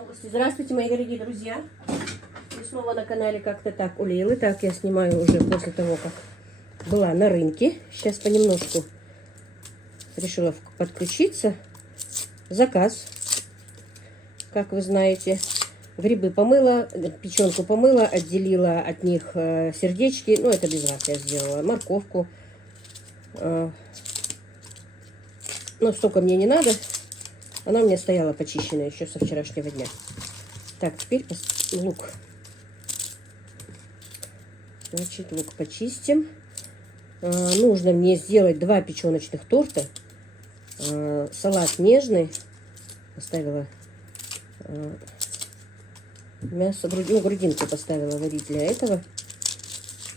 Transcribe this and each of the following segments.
новости. Здравствуйте, мои дорогие друзья. И снова на канале Как-то так у Лейлы. Так, я снимаю уже после того, как была на рынке. Сейчас понемножку решила подключиться. Заказ, как вы знаете. Грибы помыла, печенку помыла, отделила от них сердечки. Ну, это без вас я сделала. Морковку. Но столько мне не надо. Она у меня стояла почищенная еще со вчерашнего дня. Так, теперь лук. Значит, лук почистим. Нужно мне сделать 2 печеночных торта. Салат нежный. Поставила мясо, грудинку поставила варить для этого.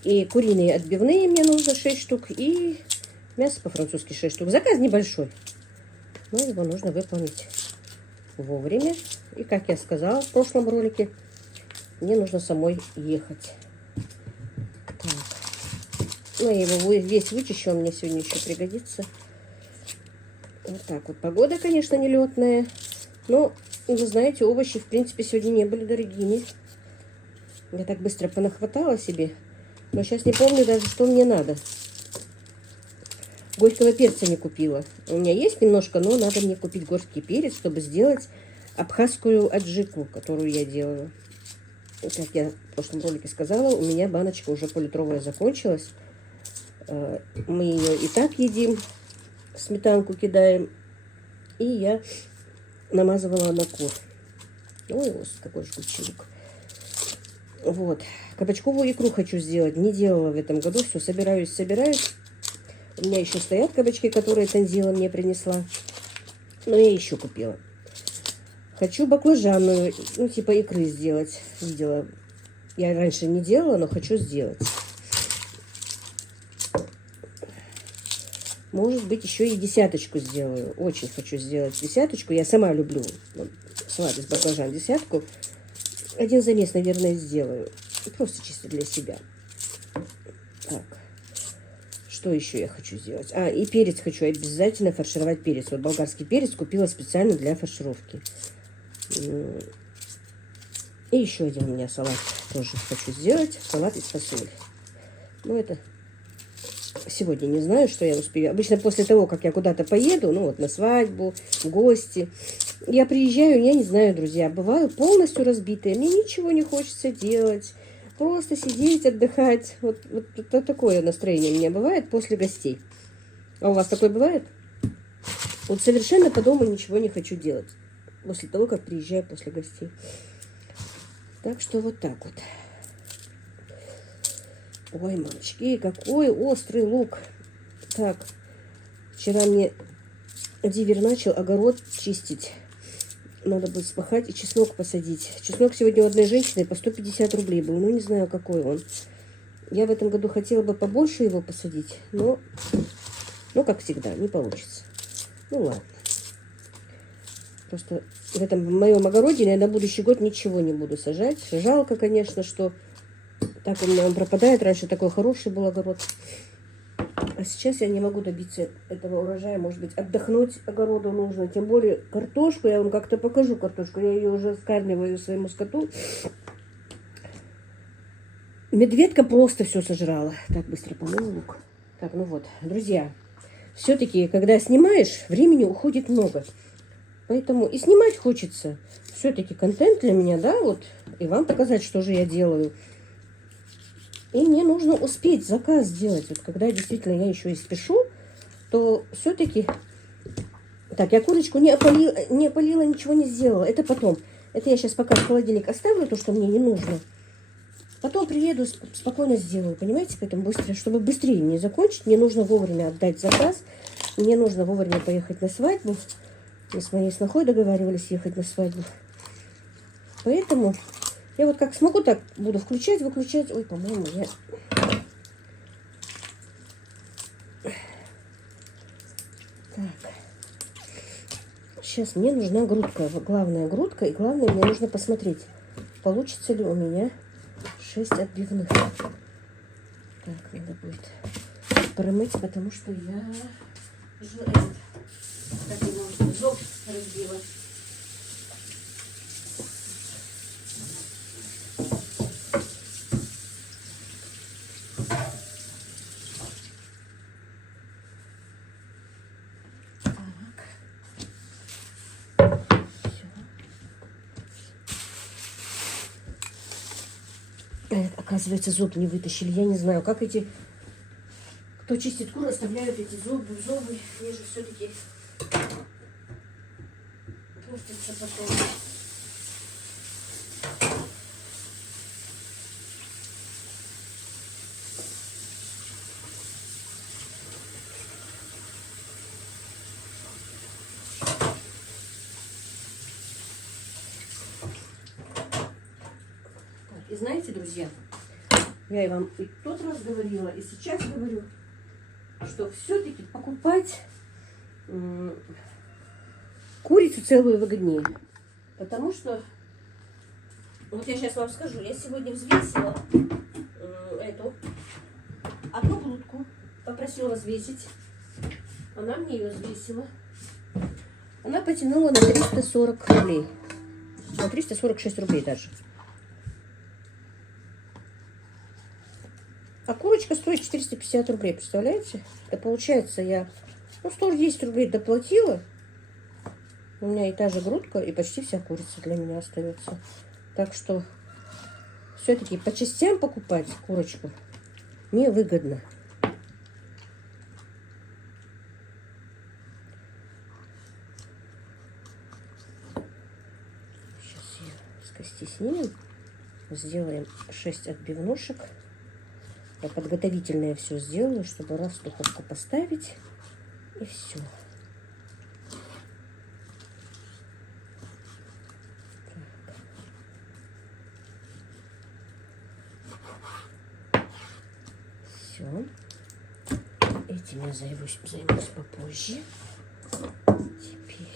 И куриные отбивные мне нужно 6 штук. И мясо по-французски 6 штук. Заказ небольшой. Но его нужно выполнить вовремя. И, как я сказала в прошлом ролике, мне нужно самой ехать. Так. Ну, я его весь вычищу, он мне сегодня еще пригодится. Вот так вот. Погода, конечно, нелетная. Но, вы знаете, овощи, в принципе, сегодня не были дорогими. Я так быстро понахватала себе. Но сейчас не помню даже, что мне надо. Горького перца не купила. У меня есть немножко, но надо мне купить горький перец, чтобы сделать абхазскую аджику, которую я делаю. Как я в прошлом ролике сказала, у меня баночка уже пол-литровая закончилась. Мы ее и так едим, сметанку кидаем. И я намазывала на кур. Ой, господи, какой жгучий лук. Вот. Кабачковую икру хочу сделать. Не делала в этом году. Все, собираюсь. У меня еще стоят кабачки, которые Танзила мне принесла. Но я еще купила. Хочу баклажанную, ну, типа икры сделать. Видела. Я раньше не делала, но хочу сделать. Может быть, еще и десяточку сделаю. Очень хочу сделать десяточку. Я сама люблю салат из баклажан. Десятку. Один замес, наверное, сделаю. Просто чисто для себя. Так. Что еще я хочу сделать? И перец хочу обязательно фаршировать перец. Вот болгарский перец купила специально для фаршировки. И еще один у меня салат тоже хочу сделать. Салат из фасоли. Ну, это сегодня не знаю, что я успею. Обычно после того, как я куда-то поеду, ну, вот на свадьбу, в гости, я приезжаю, я не знаю, друзья, бываю полностью разбитая. Мне ничего не хочется делать. Просто сидеть, отдыхать. Вот такое настроение у меня бывает после гостей. А у вас такое бывает? Вот совершенно по дому ничего не хочу делать. После того, как приезжаю после гостей. Так что вот так вот. Ой, мамочки, какой острый лук. Так, вчера мне Дивер начал огород чистить. Надо будет спахать и чеснок посадить. Чеснок сегодня у одной женщины по 150 рублей был. Ну, не знаю, какой он. Я в этом году хотела бы побольше его посадить. Но как всегда, не получится. Ну, ладно. Просто в моем огороде я на будущий год ничего не буду сажать. Жалко, конечно, что так у меня он пропадает. Раньше такой хороший был огород. А сейчас я не могу добиться этого урожая. Может быть, отдохнуть огороду нужно. Тем более картошку. Я вам как-то покажу картошку. Я ее уже скармливаю своему скоту. Медведка просто все сожрала. Так, быстро помыла лук. Так, ну вот, друзья. Все-таки, когда снимаешь, времени уходит много. Поэтому и снимать хочется. Все-таки контент для меня, да, вот. И вам показать, что же я делаю. И мне нужно успеть заказ сделать. Вот когда действительно я еще и спешу, то все-таки... Так, я курочку не опалила, ничего не сделала. Это потом. Это я сейчас пока в холодильник оставлю, то, что мне не нужно. Потом приеду, спокойно сделаю, понимаете? Поэтому быстро, чтобы быстрее мне закончить, мне нужно вовремя отдать заказ. Мне нужно вовремя поехать на свадьбу. Мы с моей снохой договаривались ехать на свадьбу. Поэтому... Я вот как смогу, так буду включать, выключать. Ой, по-моему, я... Так. Сейчас мне нужна грудка. Главная грудка. И главное, мне нужно посмотреть, получится ли у меня 6 отбивных. Так, надо будет промыть, потому что я зоб разбила. Оказывается, зуб не вытащили. Я не знаю, как эти, кто чистит куры, оставляют эти зубы. Мне же все-таки портится потом. И знаете, друзья, я и вам и в тот раз говорила, и сейчас говорю, что все-таки покупать курицу целую выгоднее. Потому что, вот я сейчас вам скажу, я сегодня взвесила эту одну грудку, попросила взвесить. Она мне ее взвесила. Она потянула на 340 рублей. На 346 рублей даже. А курочка стоит 450 рублей, представляете? Это получается, я 110 рублей доплатила. У меня и та же грудка, и почти вся курица для меня остается. Так что все-таки по частям покупать курочку мне выгодно. Сейчас ее с кости снимем. Сделаем 6 отбивнушек. Я подготовительное все сделаю, чтобы раз в духовку поставить. И все. Все. Этим я займусь попозже. Теперь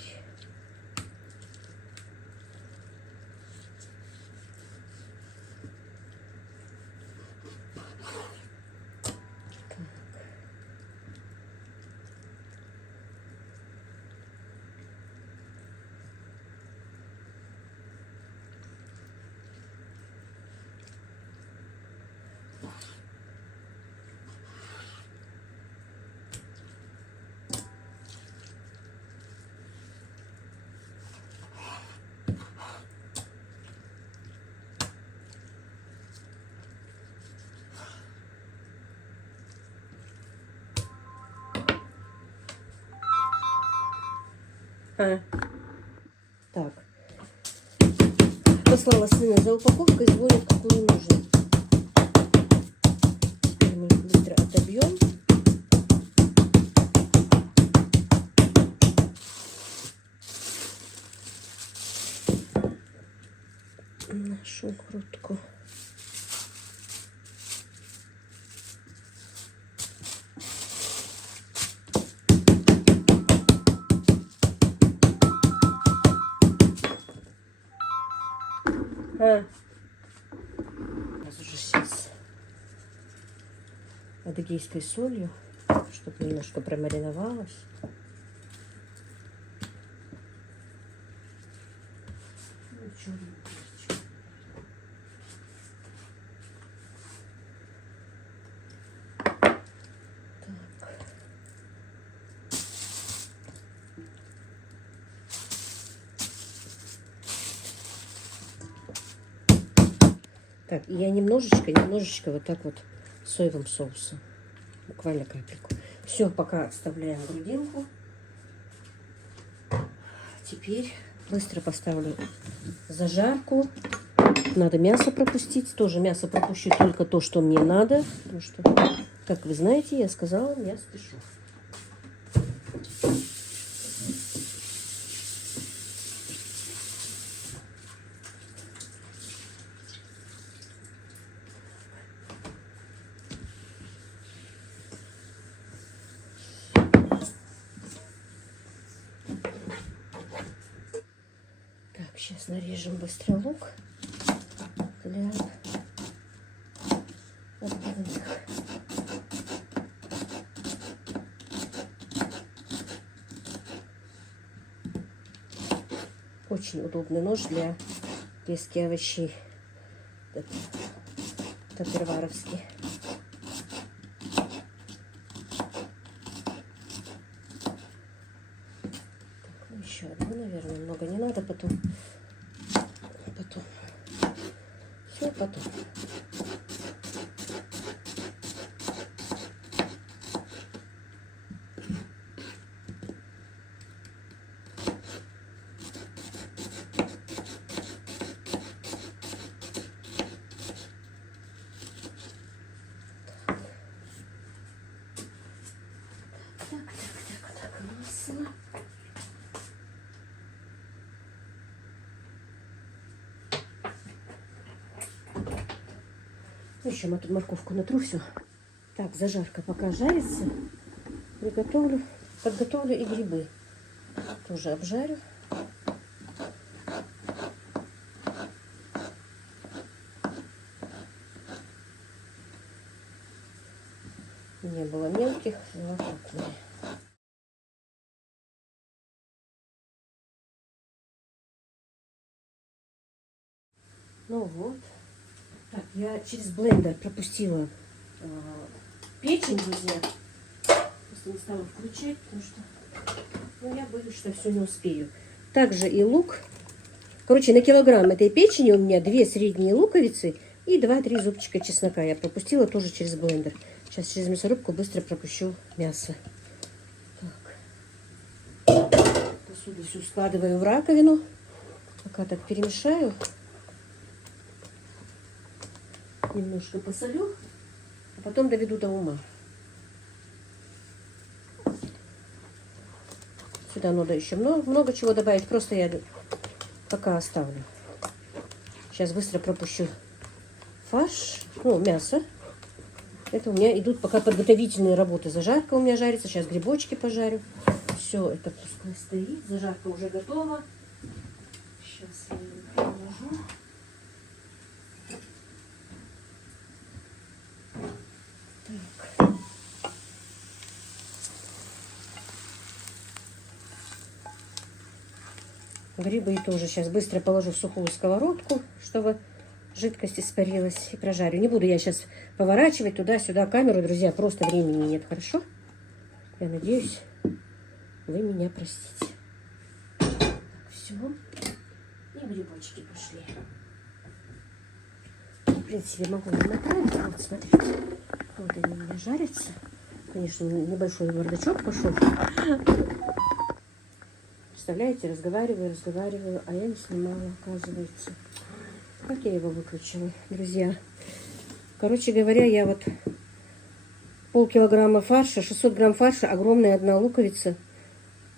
так. Послала сына за упаковкой, звонит, какую нужно. Теперь мы быстро отобьем. Нашу грудку. Уже сейчас адыгейской солью, чтобы немножко промариновалась. Так, и я немножечко вот так вот соевым соусом. Буквально капельку. Все, пока отставляем грудинку. Теперь быстро поставлю зажарку. Надо мясо пропустить. Тоже мясо пропущу только то, что мне надо. Потому что, как вы знаете, я сказала, я спешу. Сейчас нарежем быстро лук для отбивных. Очень удобный нож для резки овощей. Тапперваровский. Так, ну еще одну, наверное, много не надо, потом Ну, потом. Так, масло. Ну, еще я тут морковку натру, все. Так, зажарка пока жарится. Приготовлю, подготовлю и грибы. Тоже обжарю. Не было мелких, но крупные. Ну вот. Так, я через блендер пропустила печень, друзья. Просто не стала включать, потому что я боюсь, что все не успею. Также и лук. Короче, на килограмм этой печени у меня 2 средние луковицы и 2-3 зубчика чеснока. Я пропустила тоже через блендер. Сейчас через мясорубку быстро пропущу мясо. Так. Посуду всю складываю в раковину. Пока так перемешаю. Немножко посолю, а потом доведу до ума. Сюда надо еще много чего добавить. Просто я пока оставлю. Сейчас быстро пропущу фарш, ну, мясо. Это у меня идут пока подготовительные работы. Зажарка у меня жарится. Сейчас грибочки пожарю. Все, это пускай стоит. Зажарка уже готова. Сейчас я ее положу. Так. Грибы тоже сейчас быстро положу в сухую сковородку, чтобы жидкость испарилась, и прожарю. Не буду я сейчас поворачивать туда-сюда камеру, друзья, просто времени нет, хорошо? Я надеюсь, вы меня простите. Так, все. И грибочки пошли. В принципе, могу не направить. Вот, смотрите. Вот они у меня жарятся. Конечно, небольшой бардачок пошел. Представляете, разговариваю, а я не снимала, оказывается. Как я его выключила, друзья? Короче говоря, я вот полкилограмма фарша, 600 грамм фарша, огромная одна луковица,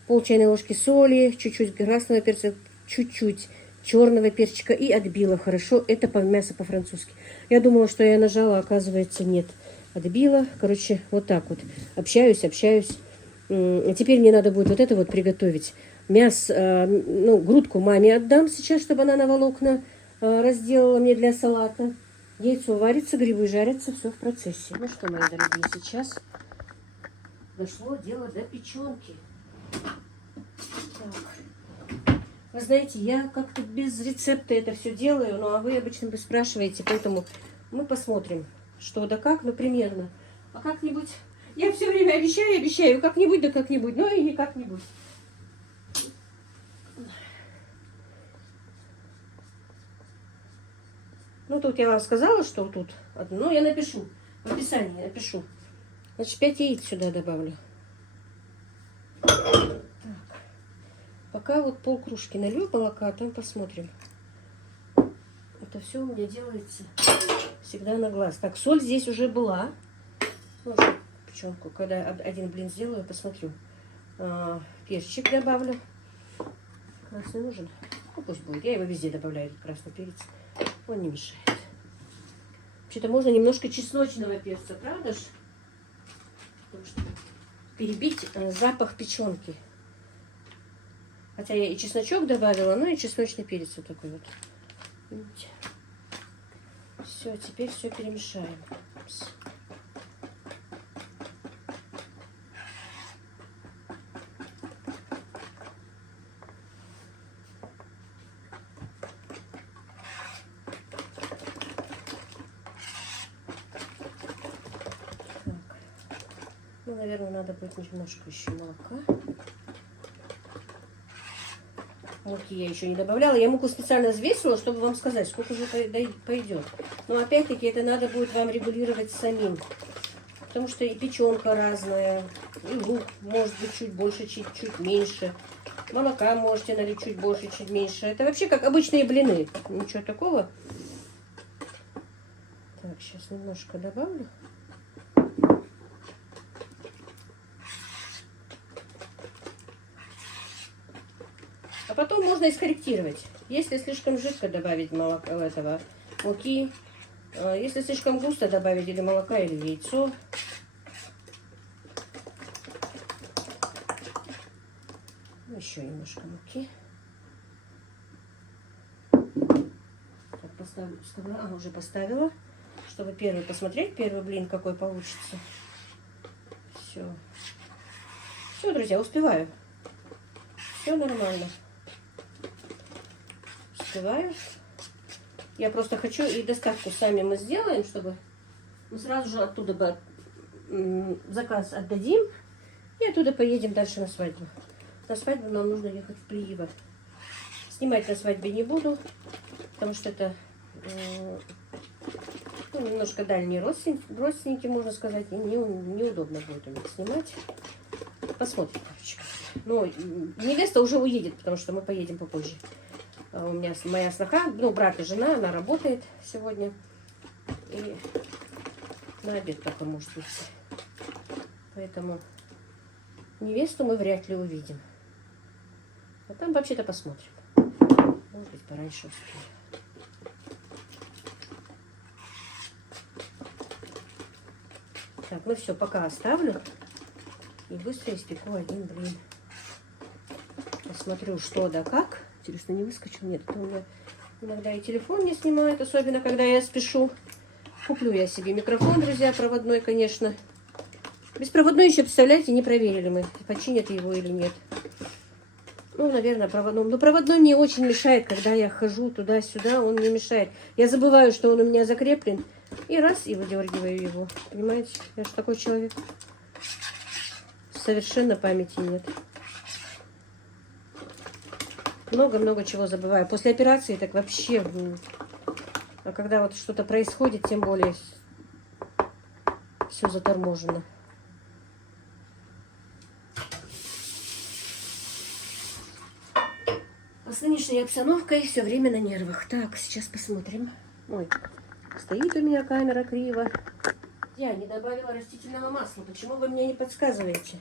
пол чайной ложки соли, чуть-чуть красного перца, чуть-чуть черного перчика и отбила хорошо. Это мясо по-французски. Я думала, что я нажала, оказывается, нет. Отбила. Короче, вот так вот. Общаюсь. Теперь мне надо будет вот это вот приготовить. Мясо, ну, грудку маме отдам сейчас, чтобы она на волокна разделала мне для салата. Яйцо варится, грибы жарятся, все в процессе. Ну что, мои дорогие, сейчас дошло дело до печенки. Так. Вы знаете, я как-то без рецепта это все делаю, ну а вы обычно спрашиваете, поэтому мы посмотрим, что да как, ну примерно. А как-нибудь, я все время обещаю, как-нибудь да как-нибудь, но и не как-нибудь. Ну, тут я вам сказала, что тут одно. Я напишу. В описании напишу. Значит, 5 яиц сюда добавлю. Так. Пока вот полкружки налью молока, а там посмотрим. Это все у меня делается всегда на глаз. Так, соль здесь уже была. Ну, печенку, когда один блин сделаю, посмотрю. Перчик добавлю. Красный нужен? Ну, пусть будет. Я его везде добавляю, этот красный перец. Он не мешает. Вообще-то можно немножко чесночного перца, правда ж? Потому что перебить запах печенки. Хотя я и чесночок добавила, но и чесночный перец вот такой вот. Видите? Все, теперь все перемешаем. Ну, наверное, надо будет немножко еще молока. Муки я еще не добавляла. Я муку специально взвесила, чтобы вам сказать, сколько же пойдет. Но опять-таки это надо будет вам регулировать самим. Потому что и печенка разная, и лук может быть чуть больше, чуть меньше. Молока можете налить чуть больше, чуть меньше. Это вообще как обычные блины. Ничего такого. Так, сейчас немножко добавлю. А потом можно и скорректировать. Если слишком жидко, добавить муки. Если слишком густо, добавить или молока, или яйцо. Еще немножко муки. Так, поставлю. Уже поставила. Чтобы первый посмотреть, первый блин какой получится. Все. Все, друзья, успеваю. Все нормально. Успеваю. Я просто хочу, и доставку сами мы сделаем, чтобы мы сразу же оттуда заказ отдадим. И оттуда поедем дальше на свадьбу. На свадьбу нам нужно ехать в Плиево. Снимать на свадьбе не буду, потому что это немножко дальние родственники, можно сказать, и неудобно будет у них снимать. Посмотрим, короче. Ну, невеста уже уедет, потому что мы поедем попозже. У меня моя сноха, брат и жена, она работает сегодня. И на обед только может быть. Поэтому невесту мы вряд ли увидим. А там вообще-то посмотрим. Может быть, пораньше успеем. Так, ну все, пока оставлю. И быстро испеку один блин. Посмотрю, что да как. Интересно, не выскочил? Нет, это у меня иногда и телефон не снимает, особенно когда я спешу. Куплю я себе микрофон, друзья, проводной, конечно. Беспроводной еще, представляете, не проверили мы, починят его или нет. Ну, наверное, проводной. Но проводной мне очень мешает, когда я хожу туда-сюда, он мне мешает. Я забываю, что он у меня закреплен. И раз, и выдергиваю его. Понимаете? Я же такой человек. Совершенно памяти нет. Много-много чего забываю. После операции так вообще. А когда вот что-то происходит, тем более все заторможено. С нынешней обстановкой все время на нервах. Так, сейчас посмотрим. Ой, стоит у меня камера криво. Я не добавила растительного масла. Почему вы мне не подсказываете?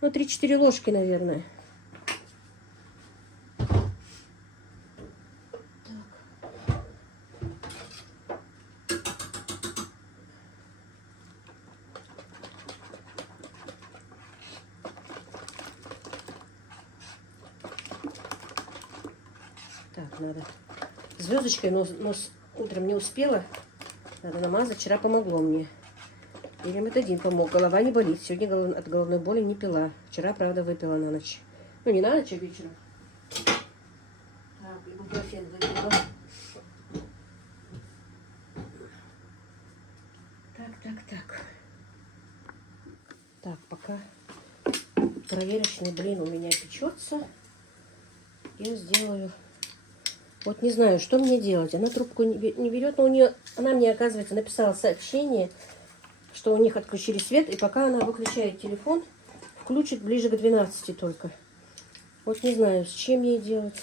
Ну, 3-4 ложки, наверное. Так, надо звездочкой, но утром не успела. Надо намазать. Вчера помогло мне. И реметадин помог. Голова не болит. Сегодня от головной боли не пила. Вчера, правда, выпила на ночь. Ну, не на ночь, а вечером. Так, ибупрофен выпила. Так. Так, пока проверочный блин у меня печется, я сделаю. Вот не знаю, что мне делать. Она трубку не берет, но она мне, оказывается, написала сообщение, что у них отключили свет, и пока она выключает телефон, включит ближе к 12 только. Вот не знаю, с чем ей делать.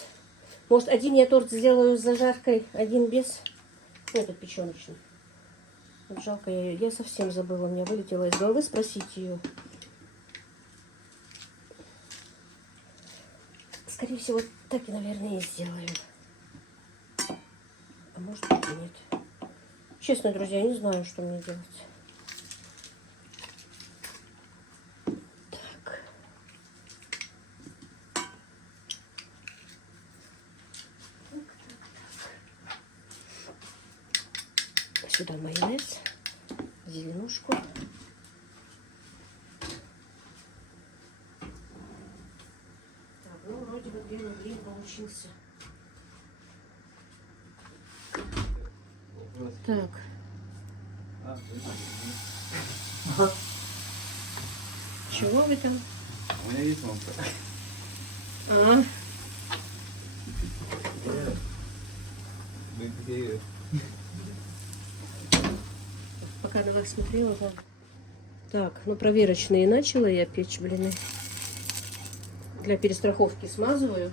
Может, один я торт сделаю с зажаркой, один без. Этот печеночный. Вот жалко, я совсем забыла, у меня вылетело из головы спросить ее. Скорее всего, так и, наверное, и сделаю. А может быть, и нет. Честно, друзья, не знаю, что мне делать. Так. Сюда майонез, зеленушку. Так, ну, вроде бы блин получился. Так. Чего вы там? У меня есть монка. А? Пока на вас смотрела, да. Так, ну проверочные начала я печь блины. Для перестраховки смазываю.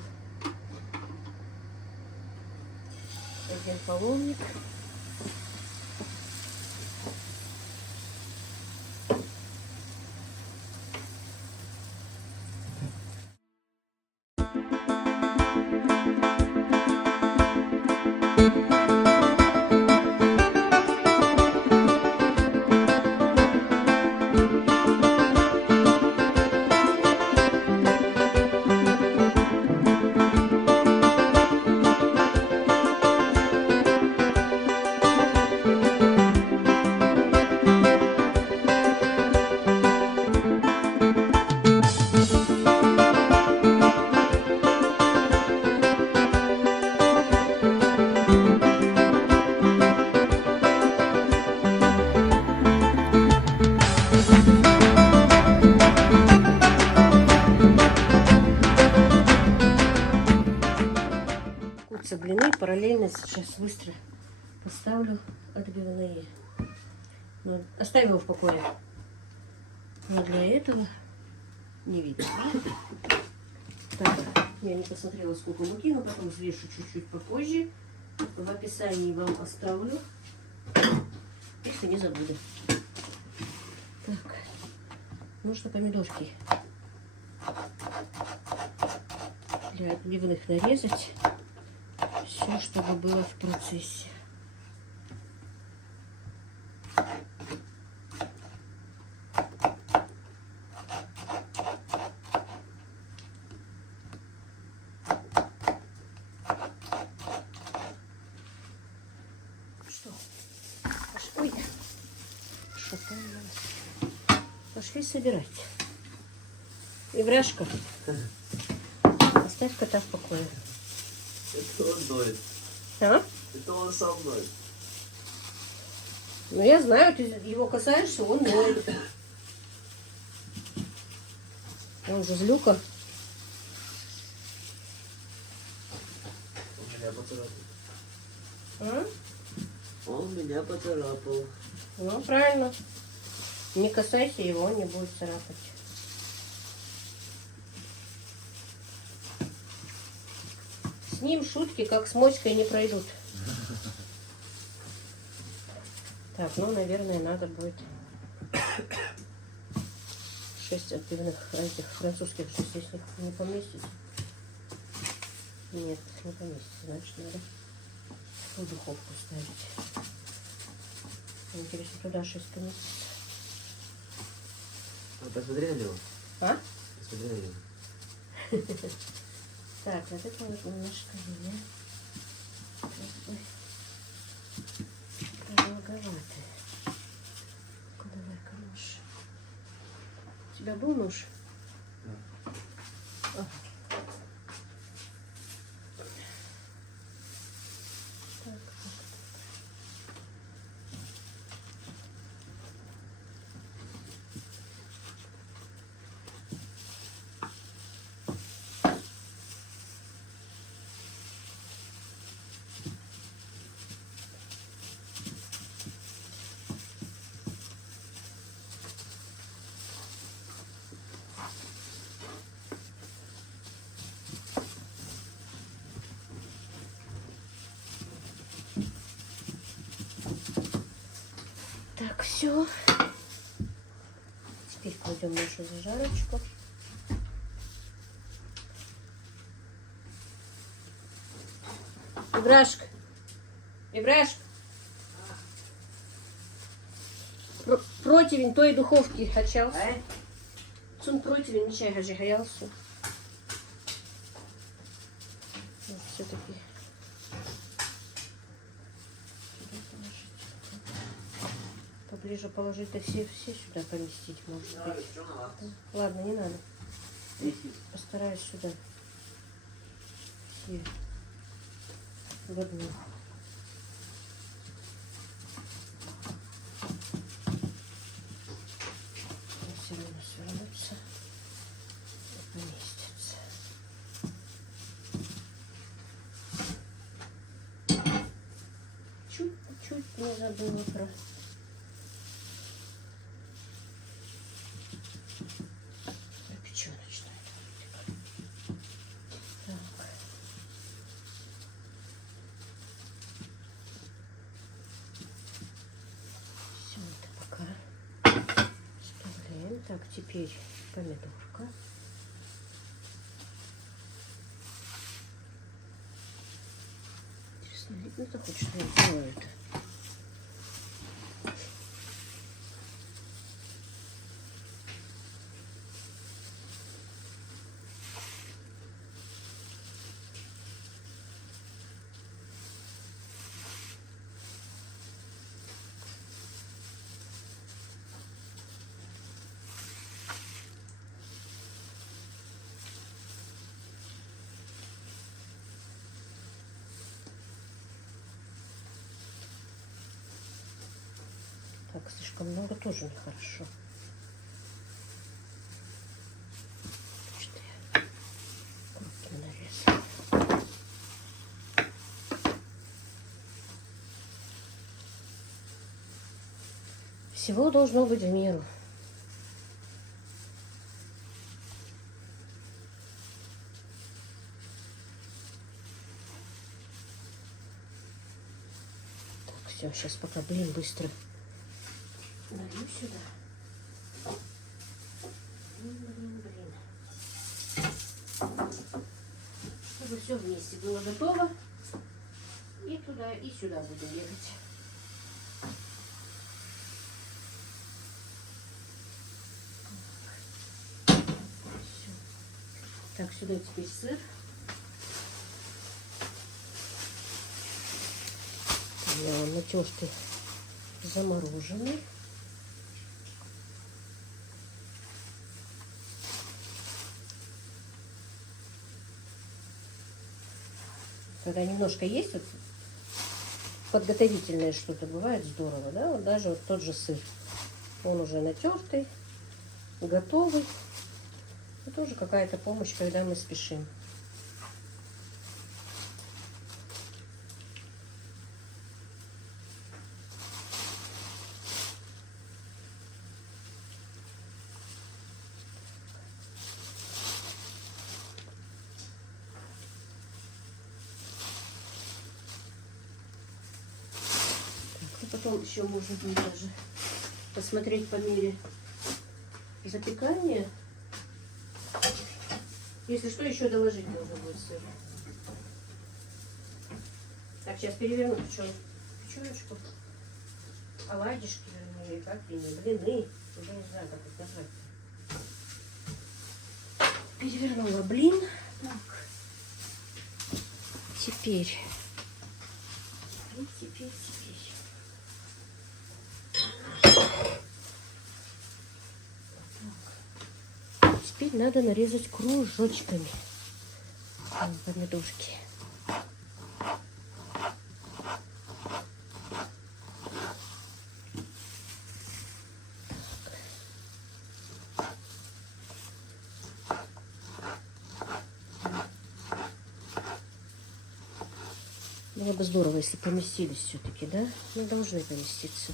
Один половник. Блины параллельно сейчас быстро поставлю отбивные. Но оставим его в покое. Но для этого не видно. Так, я не посмотрела, сколько муки, но потом взвешу чуть-чуть попозже. В описании вам оставлю, если не забуду. Так, нужно помидорки для отбивных нарезать. Все, чтобы было в процессе. Что? Ой, шатаем. Пошли собирать. Евряшка, оставь кота в покое. Это он ноет. А? Это он сам ноет. Ну, я знаю, ты его касаешься, он ноет. Он же злюка. Он меня поцарапал. А? Он меня поцарапал. Ну, правильно. Не касайся его, он не будет царапать. С ним шутки, как с моськой, не пройдут. Так, ну, наверное, надо будет 6 отбивных этих французских, что здесь не поместится. Нет, не поместится, значит, надо в духовку ставить. Интересно, туда 6 поместится. Посмотри на него. А? Посмотри на него. Так, вот это вот немножко меня продолговатое. Давай-ка нож. У тебя был нож? Да. Ага. Так. Так, все. Теперь кладем нашу зажарочку. Ибрашка. Ибрашка. Противень той духовки качался. Цун противень ничего же хаялся. Все-таки. Поближе положить, то все сюда поместить может быть. Ладно, не надо. Постараюсь сюда. Все в одну. Все равно свернуться и поместится. Не забыла про... Печеночная. Так. Все это пока вставляем. Так, теперь помидорка. Интересно, видно, ты хочешь, что я делаю это? Так, слишком много тоже нехорошо. 4 крупно нарезала. Всего должно быть в меру. Так, все, сейчас пока блин быстро налью сюда. Блин. Чтобы все вместе было готово. И туда, и сюда буду бегать. Всё. Так, сюда теперь сыр. Я он натертый, замороженный. Когда немножко есть, вот, подготовительное что-то бывает здорово, да, вот даже вот тот же сыр, он уже натертый, готовый. Это тоже какая-то помощь, когда мы спешим. Потом еще можно будет даже посмотреть по мере запекания. Если что, еще доложить нужно будет сыр. Так, сейчас переверну печеночку. Оладишки, или как они, блины. Уже не знаю, как их назвать. Перевернула блин. Так. Теперь. Теперь надо нарезать кружочками помидорки. Было бы здорово, если поместились все-таки, да? Мы должны поместиться.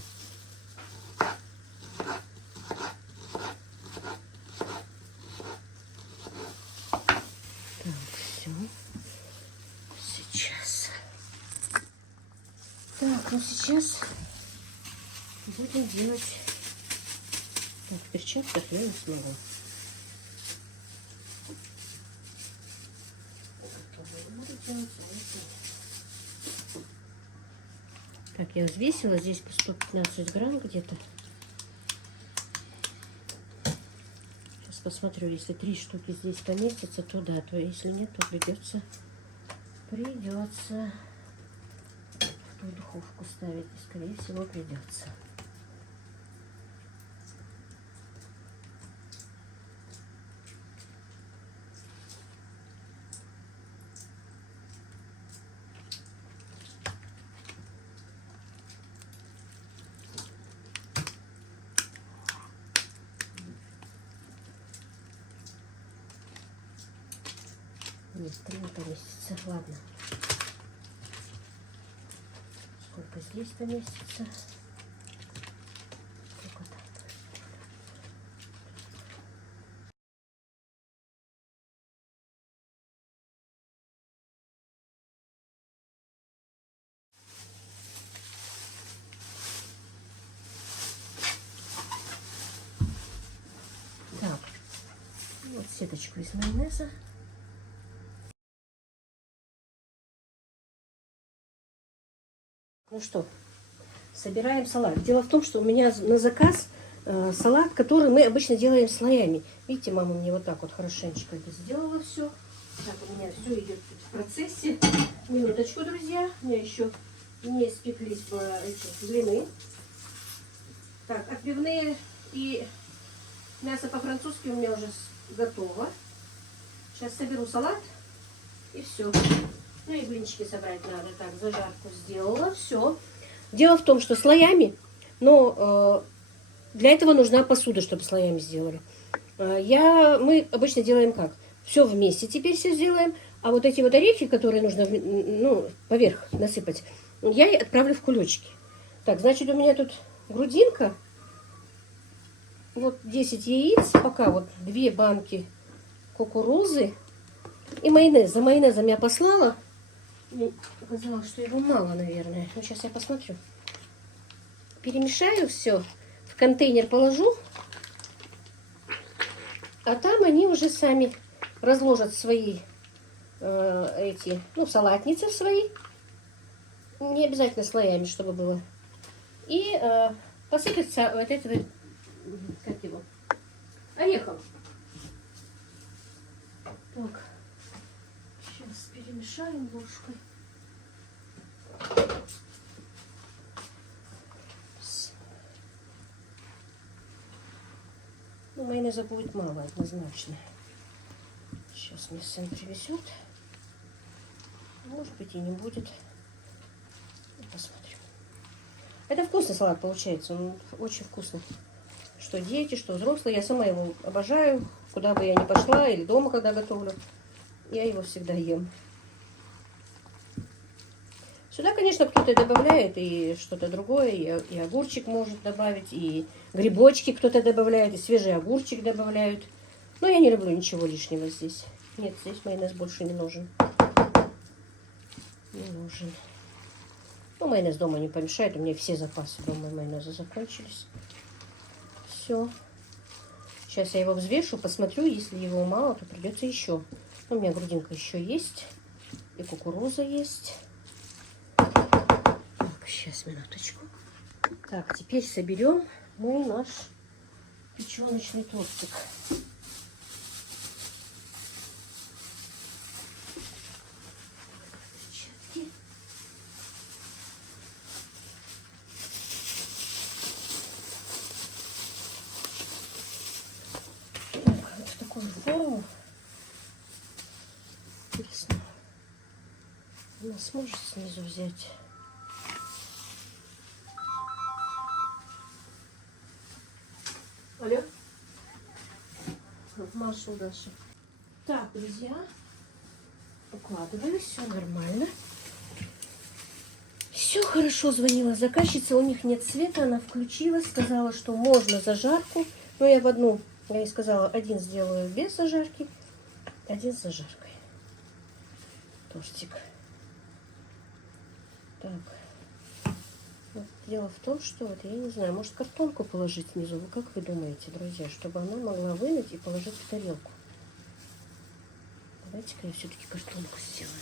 Так, ну сейчас будем делать. Так, в перчатках я не смогу. Так, я взвесила здесь по 115 грамм где-то. Сейчас посмотрю, если 3 штуки здесь поместятся, то да, то если нет, то придется в духовку ставить, и, скорее всего, придется. Нет, 3 не поместится. Ладно. Сколько здесь поместится? Сколько там? Так, вот сеточку из майонеза. Ну что, собираем салат. Дело в том, что у меня на заказ салат, который мы обычно делаем слоями. Видите, мама мне вот так вот хорошенечко это сделала все. Так, у меня все идет в процессе. Минуточку, друзья. У меня еще не испеклись эти блины. Так, отбивные и мясо по-французски у меня уже готово. Сейчас соберу салат и все. Ну и блинчики собрать надо. Так, зажарку сделала. Все. Дело в том, что слоями, но для этого нужна посуда, чтобы слоями сделали. Мы обычно делаем как? Все вместе теперь все сделаем. А вот эти вот орехи, которые нужно поверх насыпать, я и отправлю в кулечки. Так, значит, у меня тут грудинка. Вот 10 яиц. Пока вот 2 банки кукурузы. И майонез. За майонезом я послала. Мне показалось, что его мало, наверное. Ну, сейчас я посмотрю. Перемешаю все. В контейнер положу. А там они уже сами разложат свои салатницы свои. Не обязательно слоями, чтобы было. И посыпется вот этого, как его, орехом. Так. Сейчас перемешаем ложкой. Ну, майонеза будет мало, однозначно. Сейчас мне сын привезет. Может быть, и не будет. Посмотрим. Это вкусный салат получается. Он очень вкусный. Что дети, что взрослые. Я сама его обожаю. Куда бы я ни пошла, или дома, когда готовлю. Я его всегда ем. Сюда, конечно, кто-то добавляет и что-то другое. И огурчик может добавить, и грибочки кто-то добавляет, и свежий огурчик добавляют. Но я не люблю ничего лишнего здесь. Нет, здесь майонез больше не нужен. Не нужен. Ну, майонез дома не помешает. У меня все запасы дома майонеза закончились. Все. Сейчас я его взвешу, посмотрю. Если его мало, то придется еще. У меня грудинка еще есть. И кукуруза есть. Так, сейчас, минуточку. Так, теперь соберем мы наш печеночный тортик. Форму. Интересно, она сможет снизу взять. Алло? Маша, Даша. Так, друзья, укладываю, все нормально. Все хорошо, звонила заказчица, у них нет света, она включилась, сказала, что можно зажарку. Но я ей сказала, один сделаю без зажарки, один с зажаркой. Тортик. Так. Вот дело в том, что я не знаю, может картонку положить снизу. Как вы думаете, друзья, чтобы она могла вынуть и положить в тарелку? Давайте-ка я все-таки картонку сделаю.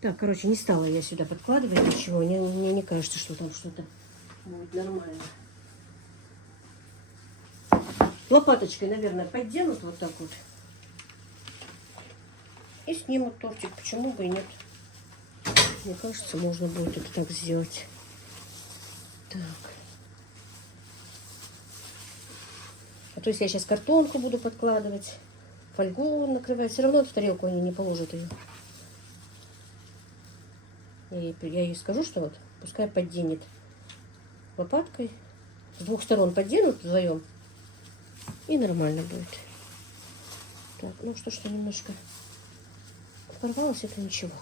Так, короче, не стала я сюда подкладывать ничего. Мне не кажется, что там что-то будет нормально. Лопаточкой, наверное, подденут вот так вот. И снимут тортик. Почему бы и нет? Мне кажется, можно будет это так сделать. Так. А то, если я сейчас картонку буду подкладывать, фольгу накрывать, все равно в тарелку они не положат ее. Я ей скажу, что вот пускай подденет лопаткой. С двух сторон подденут вдвоем. И нормально будет. Так, ну что немножко порвалось, это ничего.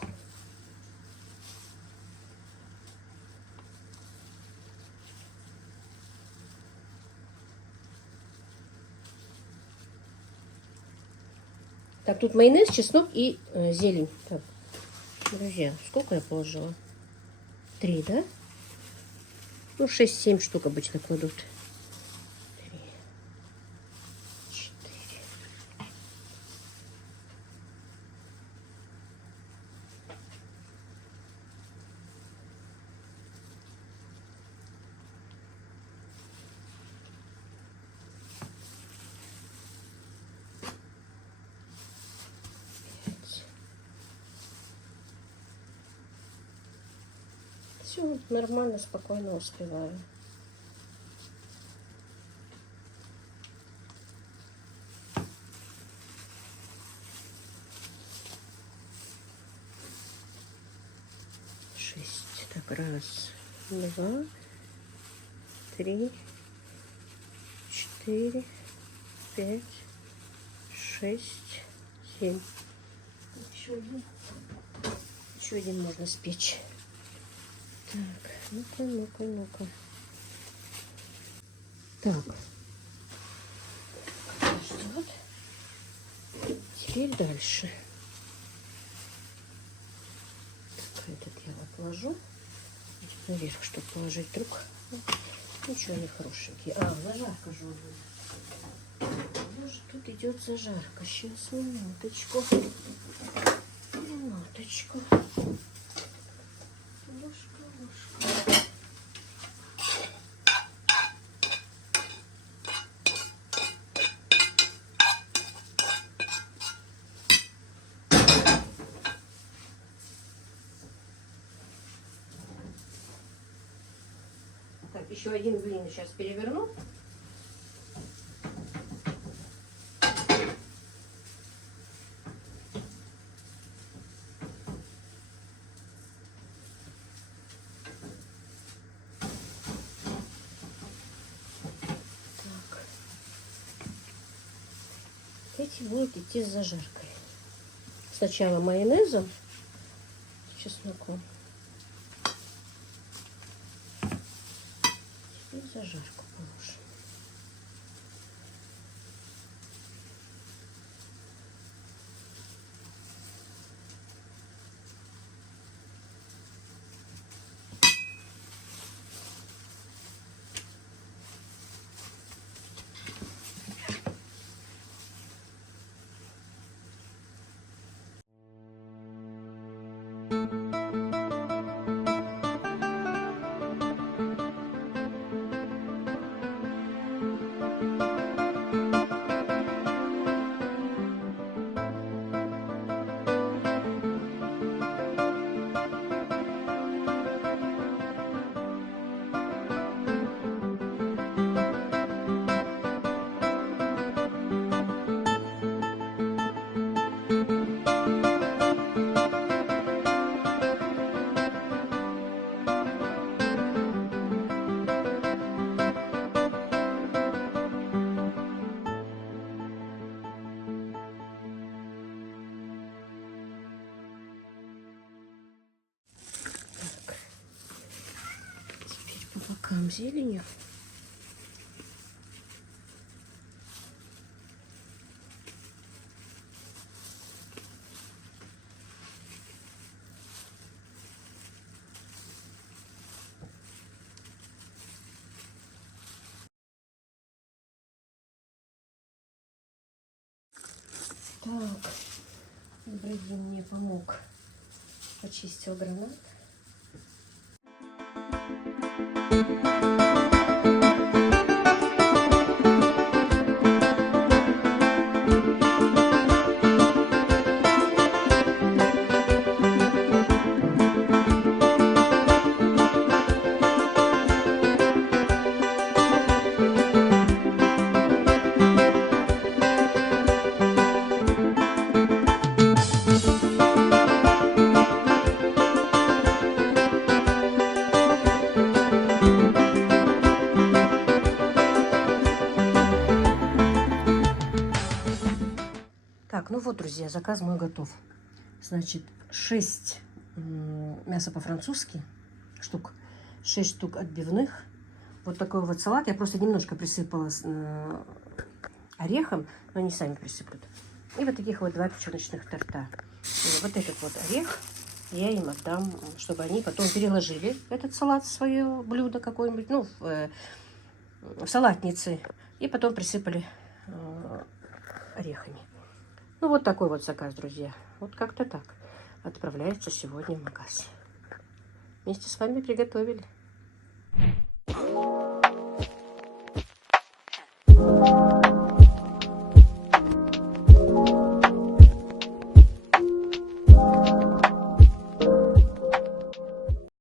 Так, тут майонез, чеснок и зелень. Так, друзья, сколько я положила? 3, да? Ну, 6-7 штук обычно кладут. 3, 4. Все нормально, спокойно успеваю. Шесть. Так, раз, два, 3, 4, 5, 6, 7. Еще один можно спечь. Так, ну-ка, ну-ка, ну-ка. Так. Ждет. Теперь дальше. Так, этот я отложу. Наверх, чтобы положить вдруг. Ничего, они хорошенькие. А, зажарка же уже. Боже, тут идет зажарка. Сейчас, минуточку. Минуточку. Ложка, ложка. Так, еще один блин сейчас переверну. Так. Эти будут идти с зажаркой. Сначала майонезом с чесноком. И зажарку положим. Так. Теперь по бокам зеленью. Так, Ибрагим мне помог. Почистил гранат. Так, ну вот, друзья, заказ мой готов. Значит, 6 мяса по-французски штук, 6 штук отбивных. Вот такой вот салат. Я просто немножко присыпала орехом, но они сами присыплют. И вот таких вот 2 печеночных торта. И вот этот вот орех я им отдам, чтобы они потом переложили этот салат в свое блюдо какое-нибудь, ну, в салатнице, и потом присыпали орехами. Ну, вот такой вот заказ, друзья. Вот как-то так. Отправляется сегодня в магаз. Вместе с вами приготовили.